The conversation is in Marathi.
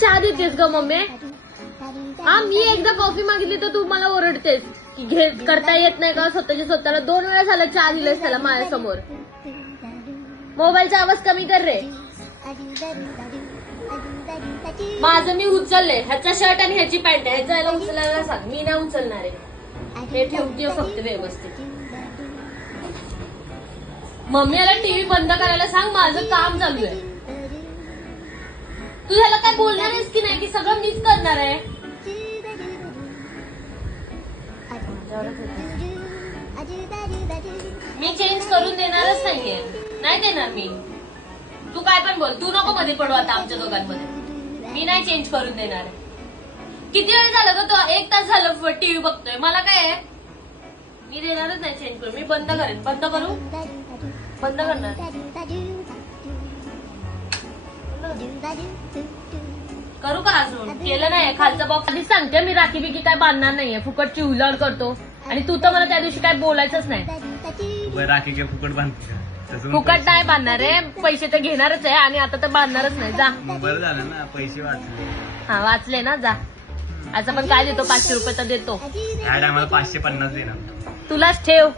चहा देतेस ग मम्मी? हा, मी एकदा कॉफी मागितली तर तू मला ओरडतेस की घे करता येत नाही का स्वतःच्या स्वतःला. 2 वेळा झालं चहा दिलेस त्याला माझ्यासमोर. मोबाईलचा आवाज कमी कर रे. माझं मी उचललंय. ह्याचा शर्ट आणि ह्याची पॅन्ट आहे. ह्याचा याला उचलायला सांग. मी नाही उचलणार आहे. हे ठेवते फक्त व्यवस्थित. मम्मी याला टीव्ही बंद करायला सांग. माझं काम चालू आहे. तू ह्याला काय बोलणार आहेस की नाही की सगळं मीच करणार आहे? मी चेंज करून देणारच नाहीये. नाही देणार मी. तू काय पण बोल. तू नको मध्ये पडू आता आमच्या दोघांमध्ये. मी नाही चेंज करून देणार. किती वेळ झालं ग? तो 1 तास झालं टीव्ही बघतोय. मला काय आहे? मी देणारच नाही चेंज करून. मी बंद करेन. बंद करू? बंद करणार. करू का अजून? केलं नाही. खालचा बॉक्स आधीच सांगते मी. राखी बिकी काय बांधणार नाहीये. फुकटची उलाढ करतो. आणि तू तर मला त्या दिवशी काय बोलायचंच नाही. राखी काय फुकट बांधते? फुकट नाही बांधणार आहे. पैसे तर घेणारच आहे आणि आता तर बांधणारच नाही. जा. बरं झालं ना, पैसे वाचले. हा, वाचले ना. जा. आता पण काय देतो? 500 रुपये तर देतो. काय आम्हाला 550 देणार. तुलाच ठेव.